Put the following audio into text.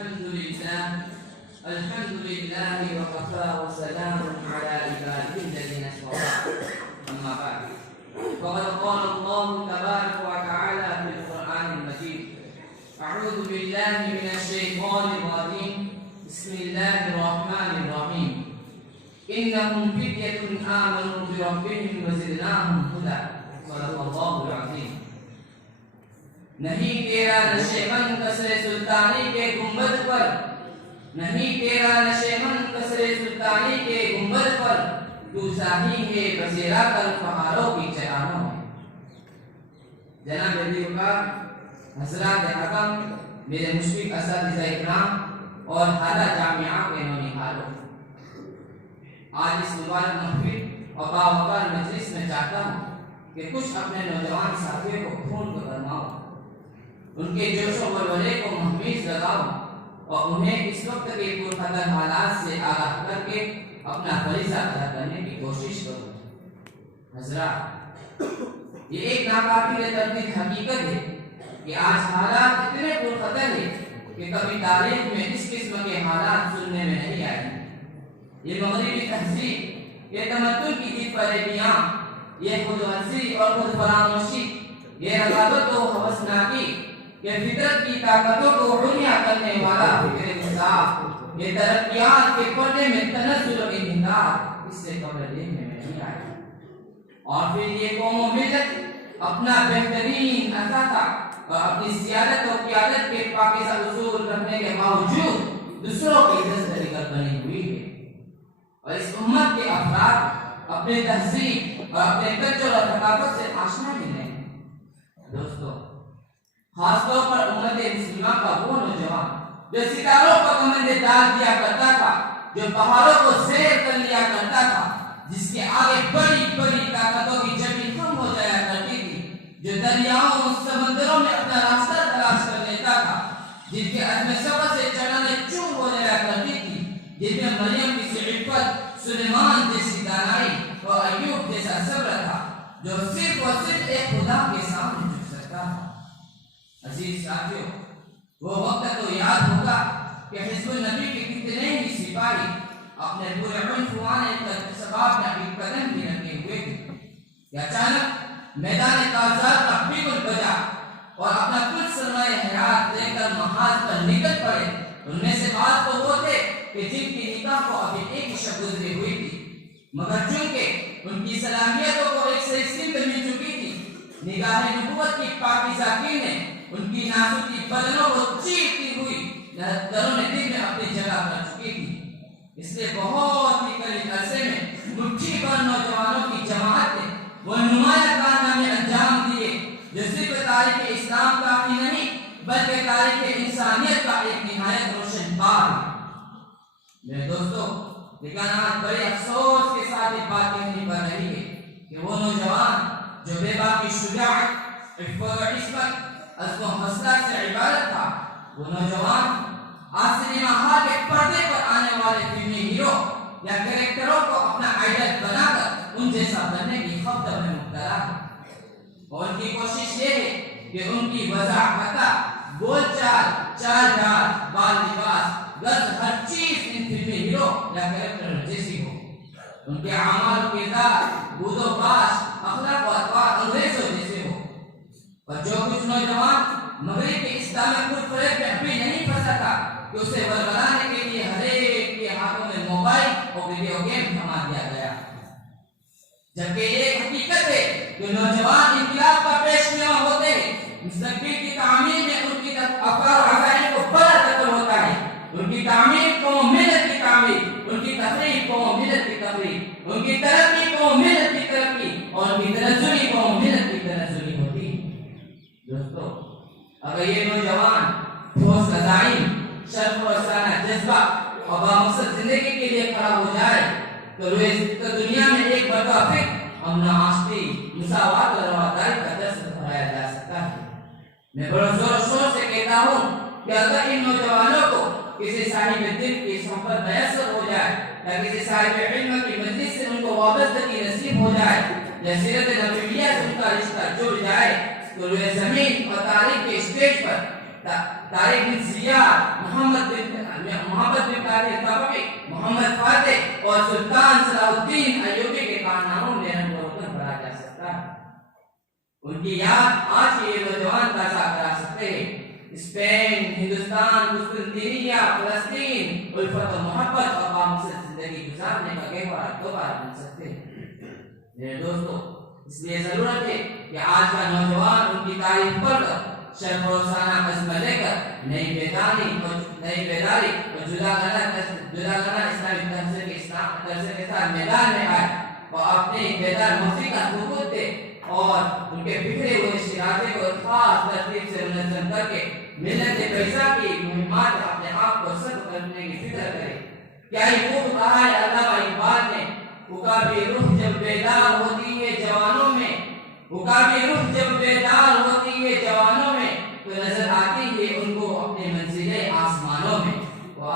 الحمد لله وكفى وسلام على عباده الذين اصطفى أما بعد فقد قال الله تبارك وتعالى في القرآن المجيد أعوذ بالله من الشيطان الرجيم بسم الله الرحمن الرحيم إنهم فتية آمنوا بربهم وزدناهم هدى صدق الله العظيم نہیں تیرا نشیمن قصر سلطانی کے گنبد پر نہیں تیرا نشیمن قصر سلطانی کے گنبد پر تو ساہی ہے بسیرا کر پہاڑوں کی چٹانوں میں. جناب علی وقار حضرات حکم میرے مشفق اساتذہ اکرام اور اعلیٰ جامعہ کے نونہالوں، آج اس مبارک محفل اور باوقار مجلس میں چاہتا ہوں کہ کچھ اپنے نوجوان ساتھیوں کو خون کو گرماؤ، ان کے جوش و ولولے کو محمیز لگاؤ اور انہیں اس وقت کے پرخطر حالات سے آگاہ کر کے اپنا فریضہ ادا کرنے کی کوشش کرو. حضرات، یہ ایک ناقابل تردید حقیقت ہے کہ آج حالات اتنے پرخطر ہیں کہ کبھی تاریخ میں اس قسم کے حالات سننے میں نہیں آئے. یہ مغربی تہذیب، یہ تمدن کی جیت فریبیاں، یہ خود غرضی اور خود فراموشی، یہ رغبت و ہوسناکی، یہ فطرت کی طاقتوں کو عریاں کرنے والا فکر انصاف، یہ ترقیات کے پردے میں تنزل و انحطاط اس سے قبل دیکھنے میں نہیں آیا. اور پھر یہ قوم و ملت اپنا بہترین اثاثہ اور اپنی سیادت و قیادت کے پاکیزہ اصول رکھنے کے باوجود دوسروں کی دستگیر بنی ہوئی ہے. اور اس امت کے افراد اپنے تہذیب اور اپنے کلچر اور ثقافت سے آشنا نہیں ہیں. دوستو، خاص طور پر امت مسلمہ کا وہ نوجوان جو ستاروں کو کمند ڈال دیا کرتا تھا، جو پہاڑوں کو سیر کر لیا کرتا تھا، جس کے آگے بڑی بڑی طاقتوں کی جبیں کم ہو جایا کرتی تھی، جو دریاؤں اور سمندروں میں اپنا راستہ تلاش کر لیتا تھا، جن کے عزم صبر سے چڑھانے چور ہو جایا کرتی تھی، جن میں مریم کی عفت، سلیمان جیسی دانائی اور ایوب جیسا صبر تھا، جو صرف اور صرف ایک خدا کے سامنے جھک سکتا تھا. عزیز ساتھیوں، وہ وقت تو یاد ہوگا کہ حزب النبی کے کتنے ہی سپاہی اپنے پورے عنفوان اقتصاب میں اپنی قدم بھی رکھے ہوئے تھے کہ اچانک میدان کاغذات کا بگل بجا اور اپنا کچھ سرمایہ حیات لے کر محاذ پر نکل پڑے. ان میں سے بعض تو وہ تھے کہ جن کی نکاح کو ابھی ایک ہی شب گزری ہوئی تھی، مگر چونکہ ان کی صلاحیتوں کو ایک صحیح سمت مل چکی تھی، نگاہ نبوت کی پاکیزہ کرنیں ان کی نازکی بدنوں کو چیرتی ہوئی درون دل میں اپنی جگہ کر چکی تھی. اس لیے بہت ہی قریب عرصے میں مٹھی بھر نوجوانوں کی جماعت نے وہ نمایاں کارنامے انجام دیے جو صرف تاریخ اسلام کا ہی نہیں بلکہ تاریخ انسانیت کا ایک نہایت روشن باب ہے. میرے دوستو، لیکن آج بڑے افسوس کے ساتھ یہ بات کہنی پڑ رہی ہے کہ وہ نوجوان جو بے باکی شجاعت، عفت و عصمت، عزم و حوصلہ سے عبارت تھا، وہ نوجوان آج سنیما ہال کے پردے پر آنے والے فلمی ہیرو یا کریکٹروں کو اپنا آئیڈل بنا کر ان جیسا بننے کی خفتہ میں مبتلا ہے. اور ان کی کوشش یہ ہے کہ ان کی وضاحت، بول چال، چال ڈال، بال لباس، غرض ہر چیز ان فلمی ہیرو یا کریکٹر جیسی ہو. ان کے اعمال و کردار، بود و باش، اخلاق و اطوار انگریزوں جیسے ہو. اور جو کچھ نوجوان مغرب کے اسلامی خود فریب میں ابھی نہیں پھنسا تھا کہ اسے ورگلانے کے لیے ہر ایک کے ہاتھوں میں موبائل اور ویڈیو گیم تھما دیا گیا. جبکہ یہ حقیقت ہے کہ نوجوان انقلاب کا پیش نما ہوتے ہیں، مستقبل کی تعمیر میں ان کی افکار و عقائد کو بڑا دخل ہوتا ہے. ان کی تعمیر قوم ملت کی تعمیر، ان کی تفریح قوم ملت کی تفریح، ان کی ترقی قوم ملت کی ترقی اور ان کی تنزلی قوم ملت کی تنزلی ہوتی ہے. دوستو، اگر یہ نوجوان ٹھوس عزائم، شرف و افسانہ جذبہ اور بامقصد زندگی کے لیے کھڑا ہو جائے تو دنیا میں ایک متوافق امن و آشتی، مساوات اور رواداری کا درس پڑھایا جا سکتا ہے. میں بڑا زور و شور سے کہتا ہوں کہ اگر ان نوجوانوں کو کسی صاحب دل کی صحبت میسر ہو جائے یا کسی صاحب علم کی مجلس سے ان کو وابستگی نصیب ہو جائے یا سیرت نبویہ سے ان کا رشتہ جڑ جائے تو روئے زمین اور تاریخ کے اسٹیج پر طارق بن زیاد، محمد محمد بن تاریخ طبقی، محمد فاتح اور سلطان صلاح الدین ایوبی کے کارناموں میں رنگ روغن بھرا جا سکتا ہے۔ ان کی یاد آج یہ نوجوان تازہ کرا سکتے ہیں۔ اسپین، ہندوستان، قسطنطنیہ، فلسطین، الفت و محبت اور بامقصد زندگی گزارنے کا گہوارہ دوبارہ بن سکتے ہیں۔ میرے دوستو، اس لیے ضرورت ہے کہ آج کا نوجوان ان کی تاریخ پڑھ کر شرف روزانہ عزم لے کر نئی بیداری اور جداگانہ اسلامی طرز کے ساتھ میدان میں آئے اور اپنی بیدار مفتی کا ثبوت دے اور ان کے بکھرے ہوئے شرازے کو خاص ترتیب سے منظم کر کے ملت پیسہ کی مہمات اپنے آپ کو سرد کرنے کی فکر کرے۔ کیا ہی خوب کہا ہے علامہ اقبال نے، عقابی روح جب بیدار ہوتی ہے جوانوں میں، عقابی روح جب بیدار ہوتی ہے جوانوں میں، تو نظر آتی ہے ان کو اپنے منزل آسمانوں میں۔ وہ